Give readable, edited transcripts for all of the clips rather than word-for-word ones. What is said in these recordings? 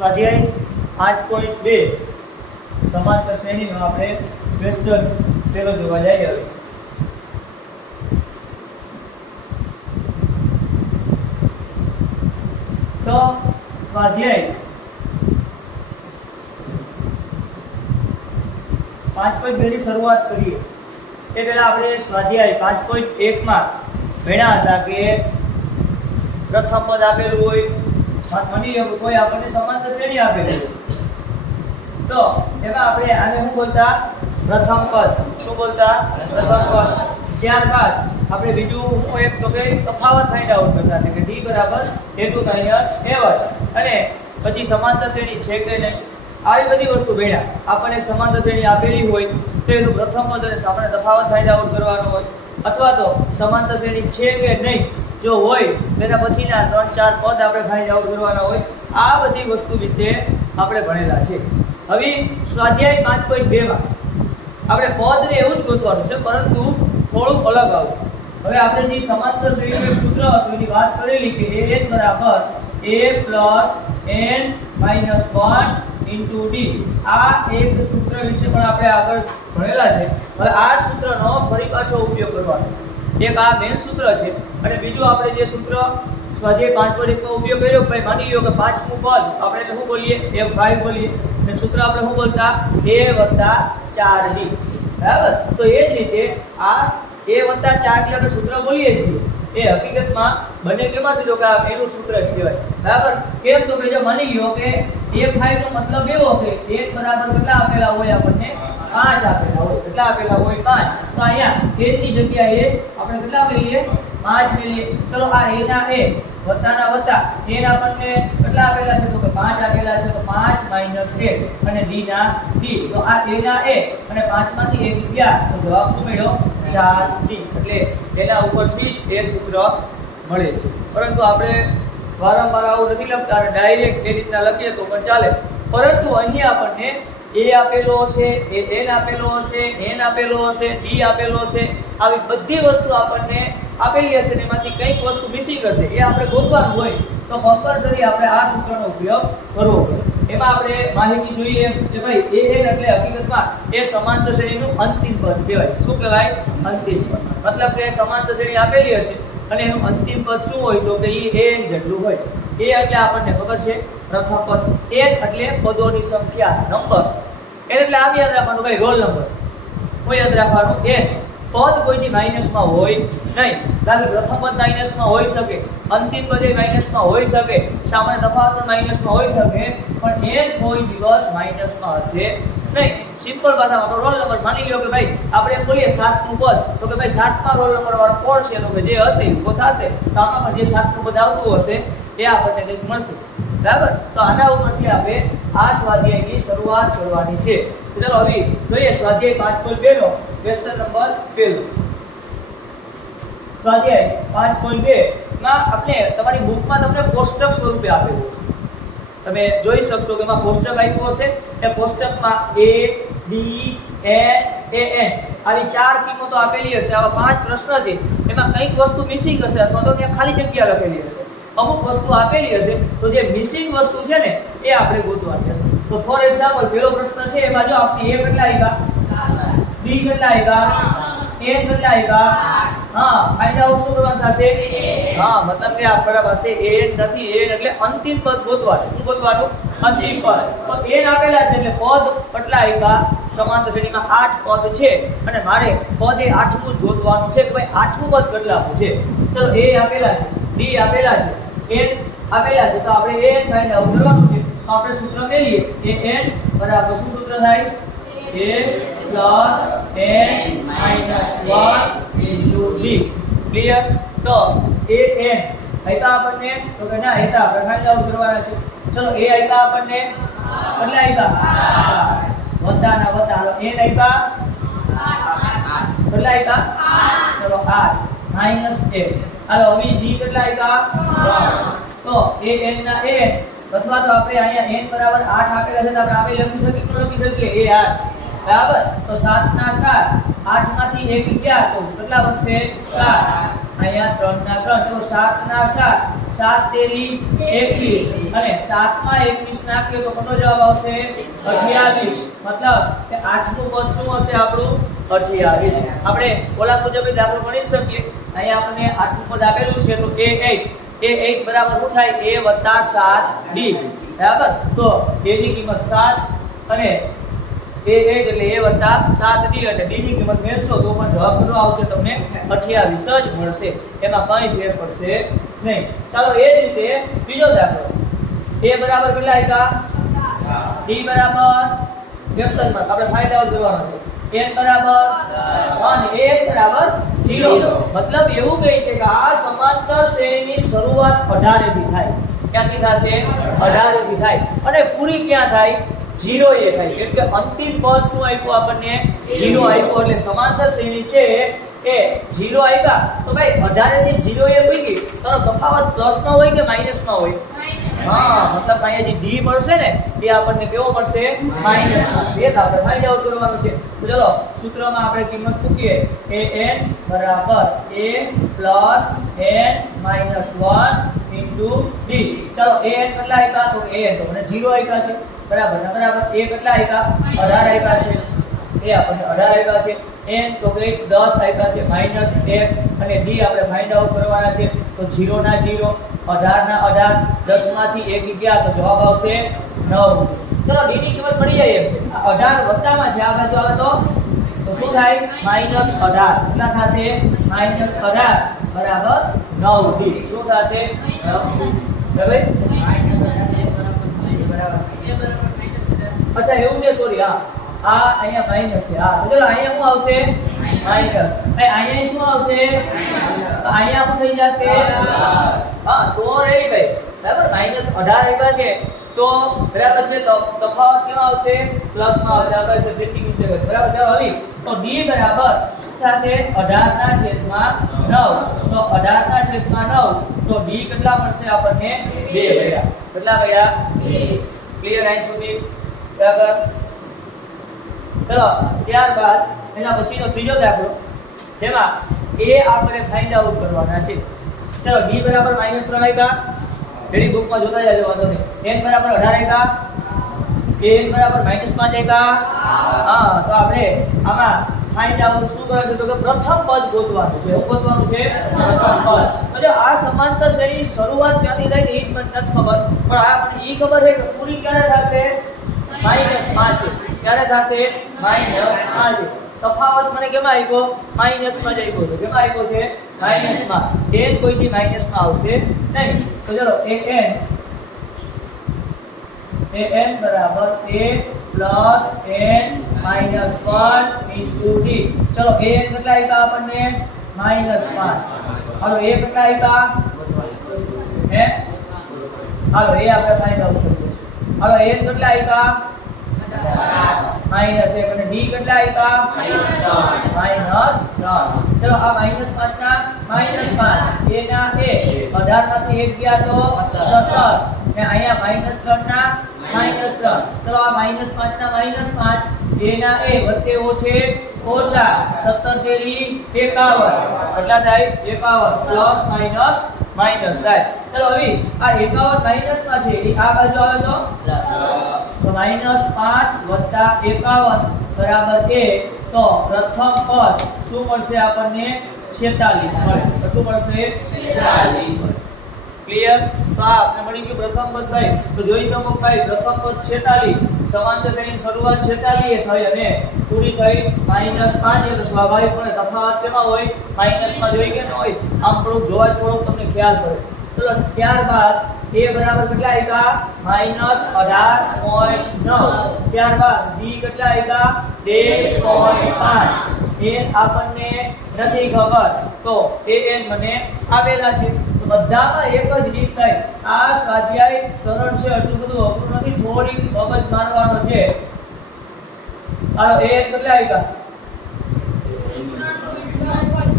સ્વાધ્યાય 5.2 સમાંતર શ્રેણીનો આપણે ક્વેશ્ચન પેલો જોવા જઈએ હવે. તો સ્વાધ્યાય 5.2 ની શરૂઆત કરીએ એ પહેલા આપણે સ્વાધ્યાય 5.1 માં ભણ્યા હતા કે પ્રથમ પદ આપેલું હોય, માની લો કોઈ આપણને સમાંતર શ્રેણી આપેલી હોય તો એમાં આપણે આને શું બોલતા? પ્રથમ પદ. શું બોલતા? પ્રથમ પદ. ત્યારબાદ આપણે બીજું હું એક તો કે તફાવત ફાઇન્ડ આઉટ કરતા કે d બરાબર a2 a1 અને પછી સમાંતર શ્રેણી છે કે નહીં આવી બધી વસ્તુ ભણ્યા. આપણને એક સમાંતર શ્રેણી આપેલી હોય તો એનું પ્રથમ પદ અને સામાન્ય તફાવત ફાઇન્ડ આઉટ કરવાનો હોય, અથવા તો સમાંતર શ્રેણી છે કે નહીં જો હોય તેના પછીના 3-4 પદ આપણે ફાઇન્ડ આઉટ કરવાના હોય. આ બધી વસ્તુ વિશે આપણે ભણેલા છે. હવે સ્વાધ્યાય 5.2 માં આપણે પદને એવું જ ગોતવાનું છે પરંતુ થોડુંક અલગ આવશે. હવે આપણે જે સમાંતર શ્રેણીનું સૂત્ર હતું એની વાત કરેલી કે an બરાબર a + n - 1 * d. આ એક સૂત્ર વિશે પણ આપણે આગળ ભણેલા છે. હવે આ સૂત્રનો ફરી પાછો ઉપયોગ કરવાનો છે. એક આ મેઇન સૂત્ર છે અને બીજું આપણે જે સૂત્ર સ્વાધ્યાય 5.1 નો ઉપયોગ કર્યો ભાઈ માની લ્યો કે પાંચમું પદ આપણે શું બોલીએ? f5 બોલીએ અને સૂત્ર આપણે શું બોલતા? a + 4d. બરાબર? તો એ જ રીતે આ a + 4d આપણે સૂત્ર બોલીએ છીએ એ હકીકતમાં બને કેમાંથી જો કે આ એનું સૂત્ર જ કહેવાય. બરાબર? કેમ તો કે જો માની લ્યો કે a5 નો મતલબ એવો કે 1 બરાબર કેટલા આપેલા હોય? આપણને 5 આપેલા હોય. કેટલા આપેલા હોય? 5. તો અહીંયા 1 ની જગ્યાએ આપણે કેટલા લઈએ? 5 લઈએ. ચલો આ a ના a વત્તાના વત્તા n આપણને કેટલા આપેલા છે? તો કે 5 આપેલા છે. તો 5 - 1 અને d ના d. તો આ a ના a અને 5 માંથી 1 ગયા તો જવાબ શું મળ્યો? 4d. એટલે એના ઉપરથી એ સૂત્ર મળે છે. પરંતુ આપણે વારંવાર આવું નથી લખતા અને ડાયરેક્ટ એ રીતના લખીએ તો પણ ચાલે. પરંતુ અહીં આપણને a આપેલો હશે, n આપેલો હશે, n આપેલો હશે, d આપેલો હશે, આવી બધી વસ્તુ આપણને આપેલી હશે ને એમાંથી કંઈક વસ્તુ મિસિંગ હશે એ આપણે ગોતવાનું હોય તો કમ્પલસરી આપણે આ સૂત્રનો ઉપયોગ કરવો પડે. એમાં આપણે માહિતી જોઈએ કે ભાઈ an એટલે હકીકતમાં એ સમાંતર શ્રેણીનું અંતિમ પદ કહેવાય. શું કહેવાય? અંતિમ પદ. મતલબ કે સમાંતર શ્રેણી આપેલી હશે અને એનું અંતિમ પદ શું હોય તો કે એ an જેટલું હોય. a એટલે આપણને ખબર છે પ્રથમ પદ, n એટલે પદોની સંખ્યા, નંબર. n એટલે આમ યાદ રાખવાનું ભાઈ રોલ નંબર. કોઈ યાદ રાખવાનું n પદ કોઈની માઈનસમાં હોય નહીં. કારણ કે પ્રથમ પદ માઈનસમાં હોઈ શકે, અંતિમ પદ એ માઈનસમાં હોઈ શકે, સામાન્ય તફાવત પણ માઈનસમાં હોઈ શકે, પણ n કોઈ દિવસ માઈનસમાં હશે નહીં. સિમ્પલ વાત આપણો રોલ નંબર માની લ્યો કે ભાઈ આપણે એમ બોલીએ 7નું પદ તો કે ભાઈ 7મા રોલ નંબર વાળો કોણ છે? તો કે જે હશે એ ઉભો થશે તો આમાં જે 7નું પદ આવતું હશે એ આપણને કંઈક મળશે. બરાબર? તો આના ઉપરથી આપણે આ સ્વાધ્યાયની શરૂઆત કરવાની છે. ચાલો હવે જોઈએ સ્વાધ્યાય 5.2 નો ક્વેશ્ચન નંબર 1. સ્વાધ્યાય 5.2 માં આપણે તમારી બુકમાં તમને કોષ્ટક સ્વરૂપે આપેલું છે. તમે જોઈ શકશો કે એમાં કોષ્ટક આપ્યું હશે. એ કોષ્ટકમાં a, d, n, an આવી 4 કિંમતો આપેલી હશે. આવા 5 પ્રશ્ન છે. એમાં કંઈક વસ્તુ મિસિંગ હશે અથવા તો ત્યાં ખાલી જગ્યા લખેલી હશે. અમુક વસ્તુ આપેલી હશે તો જે મિસિંગ વસ્તુ છે ને એ આપણે ગોતવાની હશે. તો ફોર એક્ઝામ્પલ પહેલો પ્રશ્ન છે એમાં જો આપણી a કેટલા આવ્યા? 7. d કેટલા આવ્યા? n કેટલા આવ્યા? હા, ફાઇન્ડ આઉટ શું કરવાનું થશે? હા, મતલબ કે આપણા પાસે n નથી. n એટલે અંતિમ પદ ગોતવાનું. શું ગોતવાનું? અંતિમ પદ. તો n આપેલા છે એટલે પદ કેટલા આવ્યા? સમાંતર શ્રેણીમાં 8 પદ છે અને મારે પદ એ 8મું જ ગોતવાનું છે કે ભાઈ 8મું પદ કેટલાનું છે. ચલો a આપેલા છે, d આપેલા છે, n આપેલા છે તો આપણે an ફાઇન્ડ આઉટ કરવાનું છે. તો આપણે સૂત્ર મેળવીએ કે n બરાબર શું સૂત્ર થાય? a + n - 1 * d. ક્લિયર? તો an આપ્યા આપણને તો કે ના આપ્યા આપણે ફાઇન્ડ આઉટ કરવાના છે. ચલો a આપ્યા આપણને કેટલા આપ્યા? 7. વત્તાના વત્તા હાલો n આપ્યા 8. કેટલા આપ્યા? ચલો 8 - 1. હાલો હવે d કેટલા આપ્યા? 3. તો an ના an અથવા તો આપણે અહીંયા n બરાબર 8 આપેલા છે તો આપણે આપે લખી શકીએ તો લખી શકીએ a 8. બરાબર? તો 7 ના 7 8 માંથી 1 ગયા તો કેટલા વધશે? 7. અહીંયા 3 ના 3 તો 7 ના 7 7 તેરી 21 અને 7 માં 21 નાખીએ તો કેટલો જવાબ આવશે 28 મતલબ કે 8મું પદ શું હશે આપણું 28 આપણે ઓલા મુજબ દાખલો ગણી શકીએ અહીંયા આપણને 8મું પદ આપેલું છે તો a8 બરાબર શું થાય a + 7d બરાબર તો a ની કિંમત 7 અને a8 એટલે a + 7d અને d ની કિંમત મેળવશો તો પણ જવાબ કેટલો આવશે તમને 28 જ મળશે એમાં કંઈ ફેર પડશે નહીં ચાલો એ જ રીતે બીજો દાખલો a બરાબર કેટલા આપ્યા d બરાબર વ્યસ્તન માં આપણે ફાઇન્ડ આઉટ કરવાનો છે n બરાબર 1 a બરાબર 0 મતલબ એવું કહે છે કે આ સમાંતર શ્રેણીની શરૂઆત 18 થી થાય ક્યાંથી થશે 18 થી થાય અને પૂરી ક્યાં થાય 0 એ થાય એટલે અંતિમ પદ શું આપ્યું આપણને 0 આપ્યું એટલે સમાંતર શ્રેણી છે એ 0 આવ્યા તો ભાઈ 18 થી 0 એ હોય ગઈ તો તફાવત પ્લસ નો હોય કે માઈનસ નો હોય હા મતલબ અહીંયા જે d મળશે ને એ આપણને કેવો મળશે માઈનસ એ આપણે ફાઇન્ડ આઉટ કરવાનું છે તો ચલો સૂત્રમાં આપણે કિંમત મૂકીએ an બરાબર a plus n minus 1 into d ચલો an કેટલા આપ્યા તો an તો મને 0 આપ્યા છે બરાબર ને બરાબર a કેટલા આપ્યા 18 આપ્યા છે એ આપણને 18 આપ્યા છે n તો કે 10 આપ્યા છે માઈનસ 1 અને d આપણે ફાઇન્ડ આઉટ કરવાના છે તો 0 ના 0 18 ના 18 10 માંથી 1 ગયા તો જવાબ આવશે 9 ચલો d ની કિંમત મળી જાય એમ છે 18 વત્તામાં છે આ બાજુ આવે તો શું થાય -18 કેટલા થશે -18 બરાબર 9d શું થશે બરાબર અચ્છા એવું છે સોરી હા આ અહીંયા માઈનસ છે હા તો ચલો અહીંયા શું આવશે માઈનસ અહીંયા શું આવશે અહીંયા શું થઈ જશે હા તો રેડી ભાઈ બરાબર -18 આવ્યા છે તો બરાબર છે તો તફાવત કેવો આવશે પ્લસ માં આવશે આ છે 50 મિસ્ટેક બરાબર ચાલો હવે તો d બરાબર થશે 18 ના છેદમાં 9 તો 18 ના છેદમાં 9 તો d કેટલા મળશે આપણને 2 મળ્યા કેટલા મળ્યા 2 ક્લિયર અહીં સુધી બરાબર ચલો ત્યારબાદ એના પછીનો ત્રીજો દાખલો જેમાં a આપણે ફાઇન્ડ આઉટ કરવાના છે ચલો d બરાબર -3 આપ્યા રેડી બુકમાં જોતા જાજો વાંધો નહીં n બરાબર 18 આપ્યા an બરાબર -5 આપ્યા હા તો આપણે આમાં ફાઇન્ડ આઉટ શું કરવાનું છે તો કે પ્રથમ પદ ગોતવાનું છે શું ગોતવાનું છે પ્રથમ પદ એટલે આ સમાંતર શ્રેણીની શરૂઆત ક્યાંથી થાય એ જ મને નથી ખબર પણ આ મને ઈ ખબર છે કે પૂરી ક્યારે થશે -5 ક્યારે થશે -5 તફાવત મને કેમાં આવ્યો માઈનસમાં જ આવ્યો છે કેમાં આવ્યો છે માઈનસમાં n કોઈથી માઈનસમાં આવશે નહીં તો ચલો an બરાબર a plus n minus 1 into d ચલો an કેટલા આવ્યા આપણને -5 હાલો a કેટલા આવ્યા હે હાલો a આપણે ફાઇન્ડ આઉટ કરીએ હાલો a કેટલા આવ્યા -1 અને d કેટલા આપ્યા -3 ચલો આ -5 ના -5 a ના a 18 માંથી 1 ગયા તો 17 ને અહીંયા -3 ના -3 ચલો આ -5 ના -5 a ના a વત્તે ઓછે ઓછા 17 તેરી 51 કેટલા થાય 51 પ્લસ માઈનસ થાય ચલો હવે આ 51 માઈનસ માં છે એ આ બાજુ આવે તો પ્લસ તો -5 + 51 બરાબર 1 તો પ્રથમ પદ શું મળશે આપણને 46 મળે કેટલું મળશે 46 ક્લિયર તો આ આપણે મળી ગયું પ્રથમ પદ ભાઈ તો જોઈ શકો ભાઈ પ્રથમ પદ 46 સમાંતર શ્રેણીની શરૂઆત 46 એ થઈ અને પૂરી થઈ -5 એટલે સ્વાભાવિક પણ તફાવત કેમાં હોય માઈનસમાં જોઈ કે ન હોય આમ થોડું જોવા થોડું તમને ખ્યાલ પડે ચલો ત્યારબાદ a બરાબર કેટલા આવ્યા -18.9 ત્યારબાદ b કેટલા આવ્યા 2.5 એ આપણને નથી ખબર તો an મને આવેલા છે તો બધામાં એક જ રીત થાય આ સ્વાધ્યાય સરળ છે એટલું બધું અઘરું નથી થોડી મગજ મારવાનો છે હાલો an કેટલા આવ્યા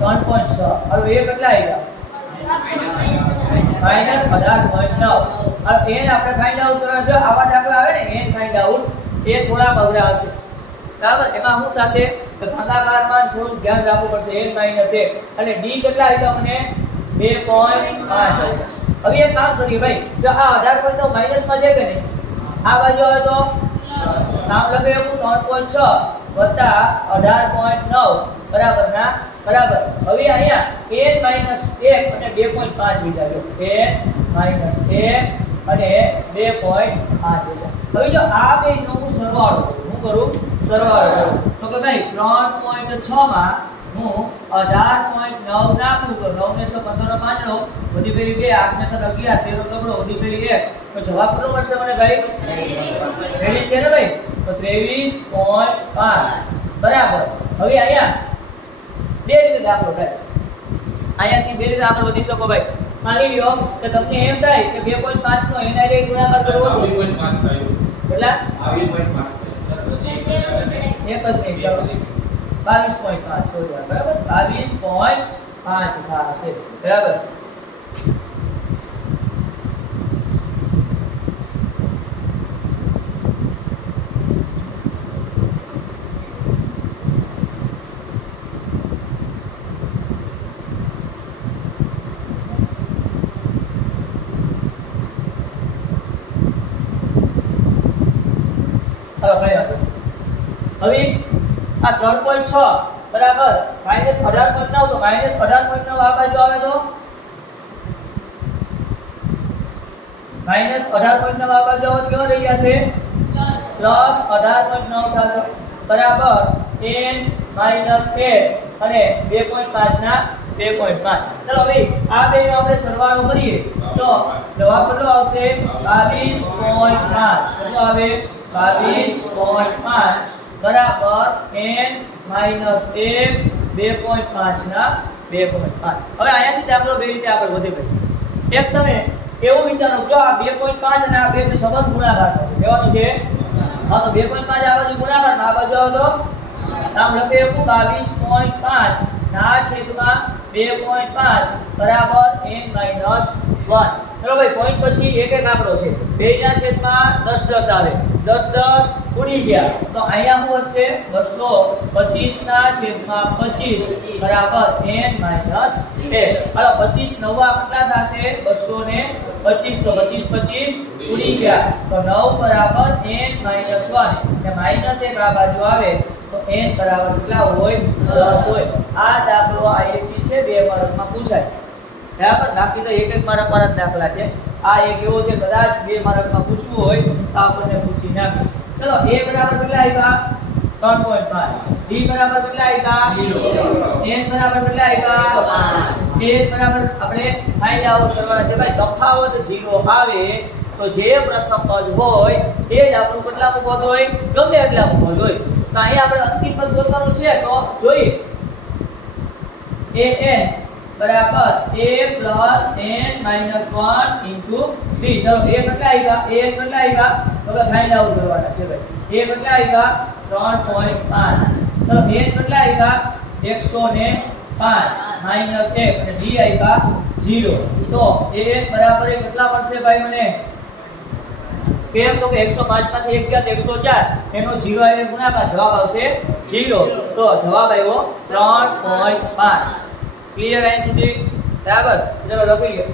3.6 હાલો a કેટલા આવ્યા -18.9 હવે n આપણે ફાઇન્ડ આઉટ કરવા જો આવા દાખલા આવે ને n ફાઇન્ડ આઉટ એ થોડા બગડા હશે બરાબર એમાં શું થશે તો ભાગાકારમાં થોડું ધ્યાન રાખવું પડશે n - 1 અને d કેટલા આવ્યા મને 2.5 હવે એક કામ કરીએ ભાઈ, જો આ 18.9 માઈનસમાં છે કે નહીં, આ બાજુ આવે તો નામ લખે એવું 3.6 વત્તા 18.9 બરાબર ના બરાબર. હવે અહીંયા n માઈનસ 1 અને 2.5 લીધા જો n માઈનસ 1 અને 2.5 લીધા. હવે જો આ બેનો હું સરવાળો કરું, સરવાળો કરું તો કે ભાઈ 3.6 માં હું 18.9 નાખું તો 9 ને 6 15 નો 5 નો વધી પેલી 2 8 ને 7 11 13 નો વધી પેલી 1 તો જવાબ કેટલો મળશે મને ભાઈ? 23 છે ને ભાઈ, તો 23.5 બરાબર. હવે અહીંયા બે રીતે દાખલો થાય, અહીંયાથી બે રીતે આપણે વધી શકો ભાઈ. માની લ્યો કે તમને એમ થાય કે 2.5 નો એના રે ગુણાકાર કરવો છે 2.5 થાય કેટલા? 22.5 એક જ નહીં, ચાલો 22.5 સોરી બરાબર 22.5 થશે બરાબર. હવે આ 3.6 બરાબર માઈનસ 18.9 તો માઈનસ 18.9 આ બાજુ આવે તો માઈનસ 18.9 આ બાજુ આવે તો કેવા થઈ જશે? પ્લસ 18.9 થશે બરાબર. n માઈનસ 1 અને 2.5 ના 2.5. ચલો ભાઈ આ બેનો આપણે સરવાળો કરીએ તો જવાબ કેટલો આવશે? 22.5. કેટલો આવે? 22.5 બરાબર n માઈનસ 1 2.5 ના 2.5. હવે અહીંયાથી દાખલો બે રીતે આગળ વધે ભાઈ. એક તમે એવું વિચારો જો આ 2.5 અને આ બે ને સંબંધ ગુણાકાર કરો કેવાનું છે? હા તો 2.5 આ બાજુ ગુણાકાર આ બાજુ આવો તો નામ લખે એવું 22.5 ના છેદમાં 2.5 બરાબર n માઈનસ 1. ચલો ભાઈ પોઈન્ટ પછી એક એક આંકડો છે, બેના છેદમાં 10 10 આવે, 10 10 ઉડી ગયા તો અહીંયા શું હશે? 225 ના છેદમાં 25 બરાબર n માઈનસ 1. હાલો 25 નવા કેટલા થશે? 225 તો 25 25 ઉડી ગયા તો 9 બરાબર n માઈનસ 1 ને માઈનસ 1 આ બાજુ આવે તો n બરાબર કેટલા હોય? 10 હોય. આ દાખલો આ એકથી છે 2 માર્કમાં પૂછાય બરાબર. બાકી તો એક એક માર્કના દાખલા છે. આ એક એવો છે કદાચ 2 માર્કમાં પૂછવું હોય તો આપણને પૂછી નાખી. ચલો a બરાબર કેટલા આવ્યા? 3.5. b બરાબર કેટલા આવ્યા? 0. n બરાબર કેટલા આવ્યા? 5. a બરાબર આપણે ફાઇન્ડ આઉટ કરવાના છે ભાઈ. તફાવત 0 આવે તો જે પ્રથમ પદ હોય એ જ આપણું કેટલામું પદ હોય? ગમે એટલામું પદ હોય. તો અહીં આપણે અંતિમ પદ ગોતવાનું છે તો જોઈએ an બરાબર a plus n minus 1 into b. ચલો a કેટલા આવ્યા? a કેટલા આવ્યા? તો ફાઇન્ડ આઉટ કરવાના છે ભાઈ. a કેટલા આવ્યા? 3.5. ચલો n કેટલા આવ્યા? 105 minus 1 અને b આવ્યા 0. તો a બરાબર કેટલા મળશે ભાઈ મને? કેમ તો કે 105 માંથી 1 ગયા તો 104 એનો 0 આવે ગુણાકાર જવાબ આવશે 0. તો જવાબ આવ્યો 3.5. ક્લિયર અહીં સુધી બરાબર? ચલો લખી લો.